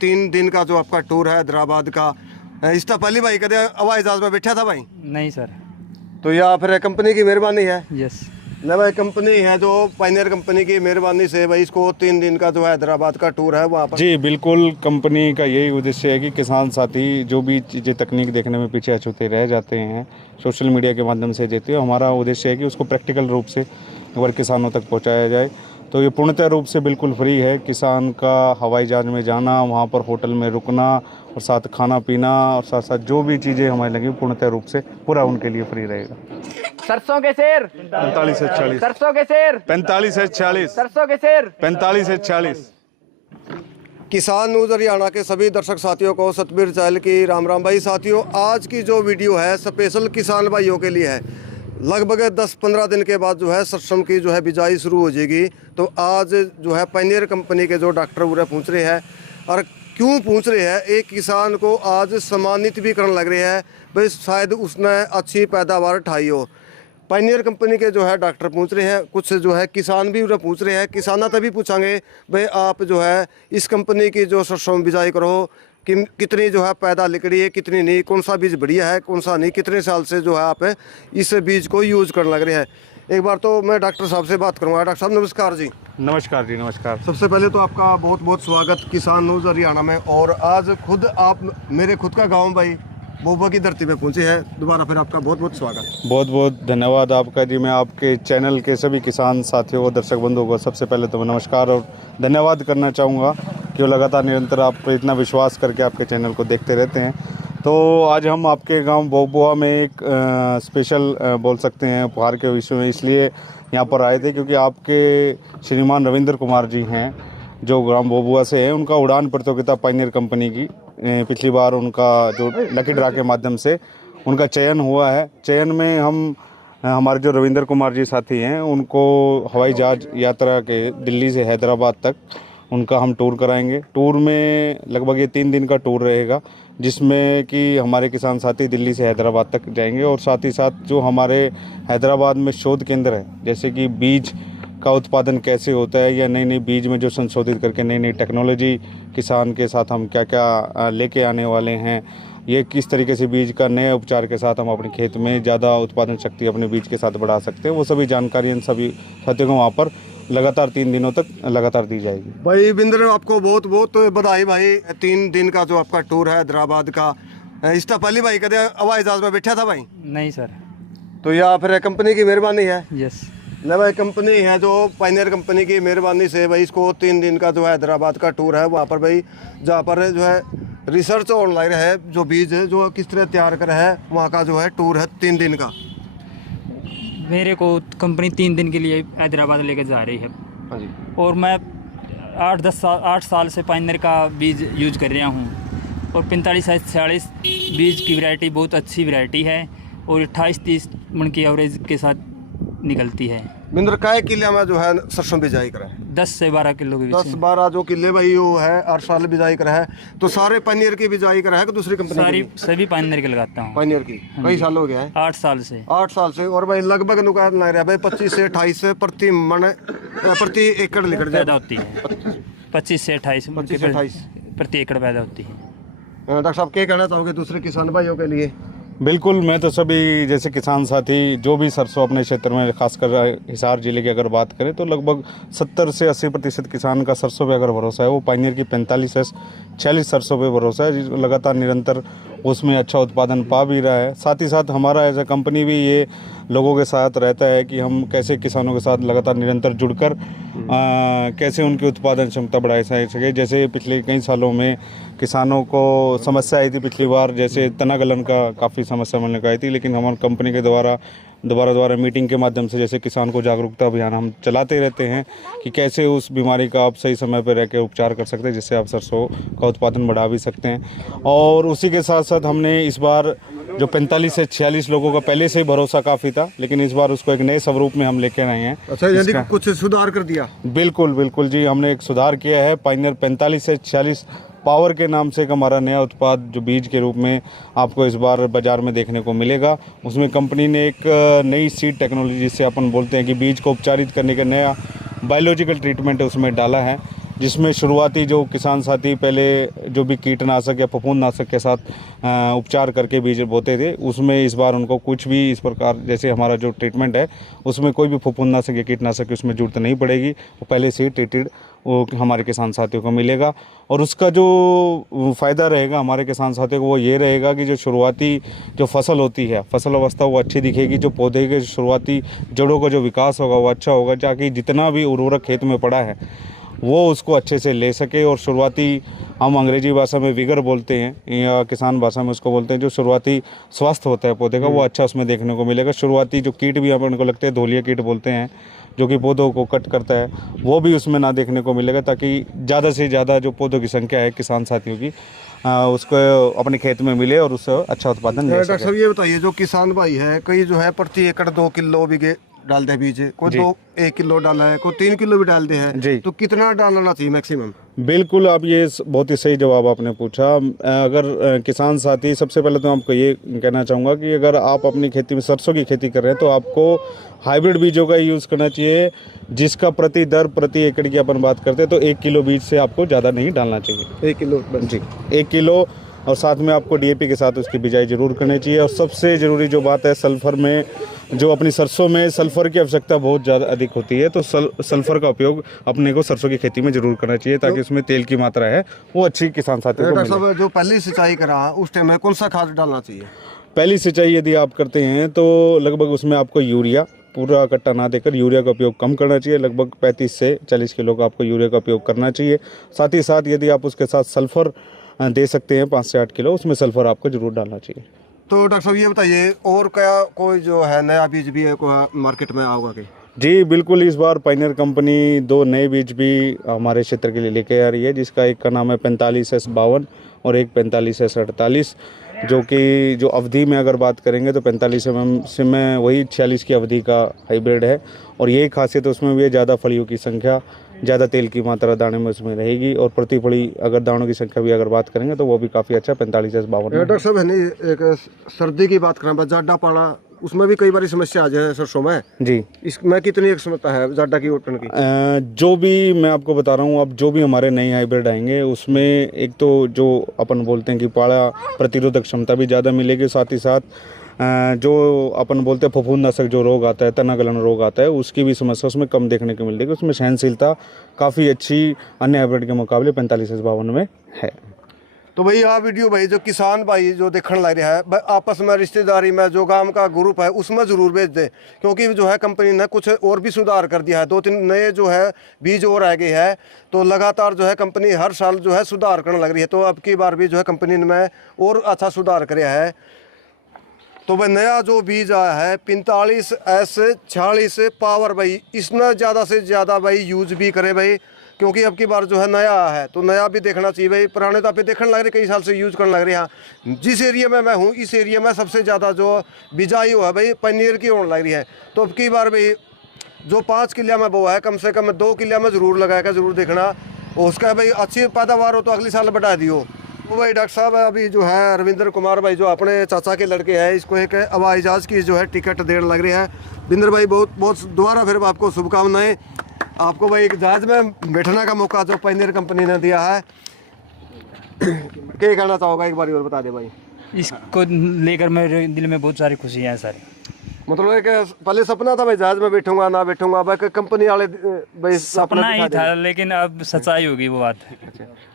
3 दिन का जो आपका टूर है हैदराबाद का, इसका पहली भाई कदे हवाई जहाज में बैठा था भाई? नहीं सर। तो या फिर कंपनी की मेहरबानी है? यस। न भाई, कंपनी है जो पायनियर कंपनी की मेहरबानी से भाई इसको 3 दिन का जो है हैदराबाद का टूर है वहाँ पर। जी बिल्कुल, कंपनी का यही उद्देश्य है कि किसान साथी जो भी चीज़ें तकनीक देखने में पीछे अछूते रह जाते हैं, सोशल मीडिया के माध्यम से देते हैं, हमारा उद्देश्य है कि उसको प्रैक्टिकल रूप से एक बार किसानों तक पहुंचाया जाए। तो ये पूर्णतः रूप से बिल्कुल फ्री है। किसान का हवाई जहाज में जाना, वहाँ पर होटल में रुकना और साथ खाना पीना और साथ साथ जो भी चीज़ें हमें लगी पूर्णतः रूप से पूरा उनके लिए फ्री रहेगा। सरसों के शेर 45 से 46, सरसों के शेर 45 से 46, सरसों के शेर 45 से 40। किसान न्यूज़ हरियाणा के सभी दर्शक साथियों को सतबीर चहल की राम राम। भाई साथियों, आज की जो वीडियो है स्पेशल किसान भाइयों के लिए है। लगभग 10-15 दिन के बाद जो है सरसों की जो है बिजाई शुरू हो जाएगी। तो आज जो है पायनियर कंपनी के जो डॉक्टर पूरे पूछ रहे हैं, और क्यों पूछ रहे हैं, एक किसान को आज सम्मानित भी करने लग रहे हैं भाई, शायद उसने अच्छी पैदावार उठाई हो। पायनियर कंपनी के जो है डॉक्टर पूछ रहे हैं, कुछ जो है किसान भी उन्हें पूछ रहे हैं। किसाना तभी पूछांगे भाई आप जो है इस कंपनी की जो सरसों बिजाई करो कि कितनी जो है पैदा निकली है, कितनी नहीं, कौन सा बीज बढ़िया है, कौन सा नहीं, कितने साल से जो है आप इस बीज को यूज करने लग रहे हैं। एक बार तो मैं डॉक्टर साहब से बात करूँगा। डॉक्टर साहब नमस्कार जी। नमस्कार जी, नमस्कार। सबसे पहले तो आपका बहुत बहुत स्वागत किसान न्यूज़ हरियाणा में। और आज खुद आप मेरे खुद का गाँव भाई बोबा की धरती पे पहुंचे हैं। दोबारा फिर आपका बहुत बहुत स्वागत। बहुत बहुत धन्यवाद आपका जी। मैं आपके चैनल के सभी किसान साथियों को, दर्शक बंधुओं को सबसे पहले तो नमस्कार और धन्यवाद करना चाहूँगा कि वो लगातार निरंतर आप पर इतना विश्वास करके आपके चैनल को देखते रहते हैं। तो आज हम आपके गांव बोबुआ में एक स्पेशल बोल सकते हैं उपहार के विषय में इसलिए यहाँ पर आए थे क्योंकि आपके श्रीमान रविंद्र कुमार जी हैं जो ग्राम बोबुआ से है। उनका उड़ान प्रतियोगिता पायनियर कंपनी की पिछली बार उनका जो लकी ड्रा के माध्यम से उनका चयन हुआ है। चयन में हम हमारे जो रविंद्र कुमार जी साथी हैं उनको हवाई जहाज यात्रा के दिल्ली से हैदराबाद तक उनका हम टूर कराएंगे। टूर में लगभग ये 3 दिन का टूर रहेगा जिसमें कि हमारे किसान साथी दिल्ली से हैदराबाद तक जाएंगे और साथ ही साथ जो हमारे हैदराबाद में शोध केंद्र है, जैसे कि बीज का उत्पादन कैसे होता है या नई नई बीज में जो संशोधित करके नई नई टेक्नोलॉजी किसान के साथ हम क्या क्या लेके आने वाले हैं, ये किस तरीके से बीज का नए उपचार के साथ हम अपने खेत में ज़्यादा उत्पादन शक्ति अपने बीज के साथ बढ़ा सकते हैं, वो सभी जानकारी इन सभी साथियों को वहाँ पर लगातार 3 दिनों तक लगातार दी जाएगी। भाई बिंद्र, आपको बहुत बहुत बधाई भाई। 3 दिन का जो आपका टूर है हैदराबाद का, इसका पहली भाई कदे हवाई जहाज में बैठा था भाई? नहीं सर। तो या फिर कंपनी की मेहरबानी है? यस। न भाई, कंपनी है जो पायनियर कंपनी की मेहरबानी से भाई इसको 3 दिन का जो है हैदराबाद का टूर है वहाँ पर भाई, जहाँ पर जो है रिसर्च ऑनलाइन है, जो बीज है जो किस तरह तैयार कर है, वहाँ का जो है टूर है 3 दिन का। मेरे को कंपनी 3 दिन के लिए हैदराबाद लेकर जा रही है। हाँ जी। और मैं 8 साल से पायनियर का बीज यूज कर रहा हूँ और 45 से 46 बीज की वैरायटी बहुत अच्छी वैरायटी है और 28-30 मन की एवरेज के साथ निकलती है। बिंद्र, काय किले में जो है सरसों बिजाई करा है? 10 से 12 किलो के बीच में। 10-12 जो किले भाई वो है 8 साल बिजाई करा है। तो सारे पायनियर की बिजाई करा है कि दूसरी कंपनी सारी की? सभी पायनियर के लगाता हूँ। पायनियर की कई साल हो गया है? 8 साल से। 8 साल से। और भाई लगभग नुकसान लग रहा है भाई 25 से 28 से प्रति एकड़ निकल पैदा होती है। 25 से 28 प्रति एकड़ पैदा होती है। डॉक्टर साहब क्या कहना चाहोगे दूसरे किसान भाइयों के लिए? बिल्कुल, मैं तो सभी जैसे किसान साथी जो भी सरसों अपने क्षेत्र में खासकर हिसार जिले की अगर बात करें तो लगभग 70 से 80% किसान का सरसों पे अगर भरोसा है वो पायनियर की 45 से 46 सरसों पे भरोसा है, लगातार निरंतर उसमें अच्छा उत्पादन पा भी रहा है। साथ ही साथ हमारा एज ए कंपनी भी ये लोगों के साथ रहता है कि हम कैसे किसानों के साथ लगातार निरंतर जुड़कर कैसे उनकी उत्पादन क्षमता बढ़ा सके। जैसे पिछले कई सालों में किसानों को समस्या आई थी, पिछली बार जैसे तना गलन का काफ़ी समस्या मिलने का आई थी, लेकिन हमारी कंपनी के दोबारा मीटिंग के माध्यम से जैसे किसान को जागरूकता अभियान हम चलाते रहते हैं कि कैसे उस बीमारी का आप सही समय पर रह के उपचार कर सकते हैं जिससे आप सरसों का उत्पादन बढ़ा भी सकते हैं। और उसी के साथ साथ हमने इस बार जो 45 से 46 लोगों का पहले से ही भरोसा काफ़ी था, लेकिन इस बार उसको एक नए स्वरूप में हम लेकर आए हैं। अच्छा, यानी कुछ सुधार कर दिया? बिल्कुल बिल्कुल जी, हमने एक सुधार किया है। पायनियर 45 से 46 पावर के नाम से एक हमारा नया उत्पाद जो बीज के रूप में आपको इस बार बाज़ार में देखने को मिलेगा। उसमें कंपनी ने एक नई सीड टेक्नोलॉजी जिससे अपन बोलते हैं कि बीज को उपचारित करने का नया बायोलॉजिकल ट्रीटमेंट उसमें डाला है, जिसमें शुरुआती जो किसान साथी पहले जो भी कीटनाशक या फफूंदनाशक के साथ उपचार करके बीज बोते थे, उसमें इस बार उनको कुछ भी इस प्रकार जैसे हमारा जो ट्रीटमेंट है उसमें कोई भी फफूंदनाशक या कीटनाशक की उसमें जरूरत नहीं पड़ेगी। वो पहले से ही ट्रीटेड वो हमारे किसान साथियों को मिलेगा। और उसका जो फ़ायदा रहेगा हमारे किसान साथियों को वो ये रहेगा कि जो शुरुआती जो फसल होती है, फसल अवस्था वो अच्छी दिखेगी, जो पौधे के शुरुआती जड़ों का जो विकास होगा वो अच्छा होगा, ताकि जितना भी उर्वरक खेत में पड़ा है वो उसको अच्छे से ले सके। और शुरुआती हम अंग्रेजी भाषा में विगर बोलते हैं या किसान भाषा में उसको बोलते हैं, जो शुरुआती स्वास्थ्य होता है पौधे का वो अच्छा उसमें देखने को मिलेगा। शुरुआती जो कीट भी अपन को लगते हैं धोलिया कीट बोलते हैं, जो कि पौधों को कट करता है, वो भी उसमें ना देखने को मिलेगा, ताकि ज़्यादा से ज़्यादा जो पौधों की संख्या है किसान साथियों की उसको अपने खेत में मिले और उससे अच्छा उत्पादन ले डॉक्टर सके। साहब ये बताइए, जो किसान भाई है कई जो है प्रति एकड़ 2 किलो बीघे डालते हैं बीज, कोई 1 किलो डाला है, कोई 3 किलो भी डालते हैं जी। तो कितना डालना चाहिए मैक्सिमम? बिल्कुल, आप ये बहुत ही सही जवाब आपने पूछा। अगर किसान साथी, सबसे पहले तो आपको ये कहना चाहूँगा कि अगर आप अपनी खेती में सरसों की खेती कर रहे हैं तो आपको हाइब्रिड बीजों का यूज़ करना चाहिए, जिसका प्रति एकड़ की अपन बात करते हैं तो 1 किलो बीज से आपको ज़्यादा नहीं डालना चाहिए। 1 किलो जी, 1 किलो। और साथ में आपको डीएपी के साथ उसकी बिजाई जरूर करनी चाहिए। और सबसे ज़रूरी जो बात है, सल्फ़र में, जो अपनी सरसों में सल्फ़र की आवश्यकता बहुत ज़्यादा अधिक होती है, तो सल्फ़र का उपयोग अपने को सरसों की खेती में जरूर करना चाहिए, ताकि उसमें तेल की मात्रा है वो अच्छी किसान साथियों को डॉक्टर मिले। साहब जो पहली सिंचाई करा उस टाइम में कौन सा खाद डालना चाहिए? पहली सिंचाई यदि आप करते हैं तो लगभग उसमें आपको यूरिया पूरा कट्टा ना देकर यूरिया का उपयोग कम करना चाहिए। लगभग 35 से 40 किलो का आपको यूरिया का उपयोग करना चाहिए। साथ ही साथ यदि आप उसके साथ सल्फ़र दे सकते हैं 5 से 8 किलो, उसमें सल्फ़र आपको जरूर डालना चाहिए। तो डॉक्टर साहब ये बताइए, और क्या कोई जो है नया बीज भी है कोई मार्केट में आओगा कि? जी बिल्कुल, इस बार पायनियर कंपनी 2 नए बीज भी हमारे क्षेत्र के लिए लेके आ रही है, जिसका एक का नाम है 45S52 और एक 45S48, जो कि जो अवधि में अगर बात करेंगे तो 45 से में वही 46 की अवधि का हाइब्रिड है। और यही खासियत उसमें भी है, ज़्यादा फलियों की संख्या, ज़्यादा तेल की मात्रा दाने में उसमें रहेगी। और प्रति फली अगर दानों की संख्या भी अगर बात करेंगे तो वो भी काफ़ी अच्छा 45S52 में। डॉक्टर साहब है नहीं, एक सर्दी की बात करें, जाडा पाला उसमें भी कई बार समस्या आ जाए सरसों में जी, इसमें कितनी एक क्षमता है जाडा की ओटन की? जो भी मैं आपको बता रहा हूँ, अब जो भी हमारे नए हाइब्रिड आएंगे उसमें एक तो जो अपन बोलते हैं कि पाला प्रतिरोधक क्षमता भी ज़्यादा मिलेगी, साथ ही साथ जो अपन बोलते हैं फफूंदनाशक जो रोग आता है, तना गलन रोग आता है, उसकी भी समस्या उसमें कम देखने को मिलेगी। उसमें सहनशीलता काफ़ी अच्छी अन्य हाइब्रिड के मुकाबले 45S52 में है। तो भाई आ वीडियो भाई जो किसान भाई जो देखने लग रहा है भाई, आपस में रिश्तेदारी में जो गांव का ग्रुप है उसमें ज़रूर भेज दे, क्योंकि जो है कंपनी ने कुछ और भी सुधार कर दिया है। 2-3 नए जो है बीज और आ गए हैं, तो लगातार जो है कंपनी हर साल जो है सुधार करने लग रही है। तो अब की बार भी जो है कंपनी ने और अच्छा सुधार कराया है। तो भाई नया जो बीज आया है 45S46 पावर भाई, इसमें ज़्यादा से ज़्यादा भाई यूज भी करे भाई, क्योंकि अब की बार जो है नया आया है तो नया भी देखना चाहिए भाई। पुराने तो पे देखने लग रहे, कई साल से यूज करने लग रहे हैं। हाँ, जिस एरिया में मैं हूँ इस एरिया में सबसे ज़्यादा जो बिजाई हुआ है भाई पनीर की होने लग रही है। तो अब की बार भाई जो 5 किलिया में बोआ है, कम से कम 2 किलिया में ज़रूर लगाएगा, ज़रूर देखना उसका भाई अच्छी पैदावार हो तो अगली साल बढ़ा दियो। तो भाई डॉक्टर साहब अभी जो है रविंद्र कुमार भाई जो अपने चाचा के लड़के हैं, इसको एक हवाई जहाज़ की जो है टिकट देने लग रही है। रविंद्र भाई बहुत बहुत दोबारा फिर आपको शुभकामनाएं। आपको भाई एक जहाज़ में बैठने का मौका जो पायनियर कंपनी ने दिया है, क्या कहना चाहोगा एक बार और बता दे भाई? इसको लेकर मेरे दिल में बहुत सारी खुशियाँ हैं सर। मतलब एक पहले सपना था भाई जहाज में बैठूंगा ना बैठूंगा, भाई कंपनी वाले भाई सपना ही था, लेकिन अब सच्चाई होगी वो बात।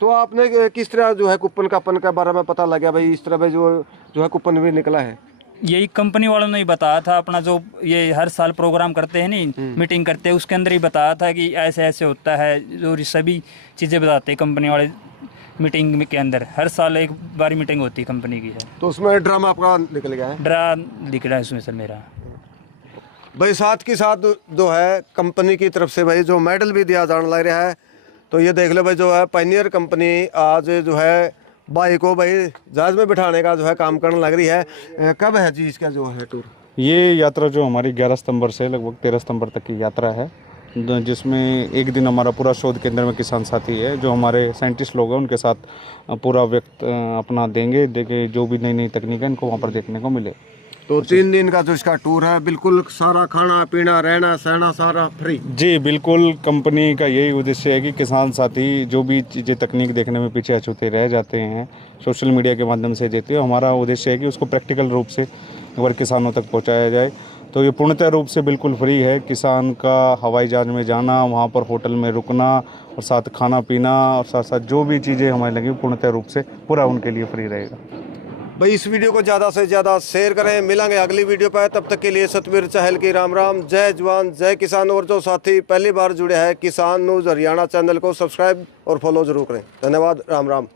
तो आपने किस तरह जो है कूपन कापन के बारे में पता लगा भाई, इस तरह भाई जो है कूपन भी निकला है? यही कंपनी वालों ने ही बताया था, अपना जो ये हर साल प्रोग्राम करते हैं नहीं, मीटिंग करते हैं, उसके अंदर ही बताया था कि ऐसे ऐसे होता है, जो सभी चीज़ें बताते हैं कंपनी वाले मीटिंग के अंदर। हर साल एक बार मीटिंग होती है कंपनी की है। तो उसमें ड्रामा आपका निकल गया है? ड्रा दिख रहा है उसमें सर मेरा भाई। साथ के साथ जो है कंपनी की तरफ से भाई जो मेडल भी दिया जाने लग रहा है। तो ये देख लो भाई जो है पायनियर कंपनी आज जो है भाई को भाई जहाज में बिठाने का जो है काम करने लग रही है। कब है जी इसका जो है टूर? ये यात्रा जो हमारी 11 सितंबर से लगभग 13 सितंबर तक की यात्रा है, जिसमें एक दिन हमारा पूरा शोध केंद्र में किसान साथी है, जो हमारे साइंटिस्ट लोग हैं उनके साथ पूरा व्यक्त अपना देंगे, जो भी नई नई तकनीक है इनको वहाँ पर देखने को मिले। तो 3 दिन का जो इसका टूर है, बिल्कुल सारा खाना पीना रहना सहना सारा फ्री। जी बिल्कुल, कंपनी का यही उद्देश्य है कि किसान साथी जो भी चीज़ें तकनीक देखने में पीछे अछूते रह जाते हैं, सोशल मीडिया के माध्यम से देते हैं, हमारा उद्देश्य है कि उसको प्रैक्टिकल रूप से एक बार किसानों तक पहुंचाया जाए। तो ये पूर्णतः रूप से बिल्कुल फ्री है। किसान का हवाई जहाज़ में जाना, वहाँ पर होटल में रुकना और साथ खाना पीना और साथ साथ जो भी चीज़ें हमें लगी पूर्णतः रूप से पूरा उनके लिए फ्री रहेगा। भाई इस वीडियो को ज़्यादा से ज़्यादा शेयर करें। मिलेंगे अगली वीडियो पर, तब तक के लिए सतबीर चहल की राम राम। जय जवान जय किसान। और जो साथी पहली बार जुड़े हैं किसान न्यूज़ हरियाणा चैनल को सब्सक्राइब और फॉलो जरूर करें। धन्यवाद। राम राम।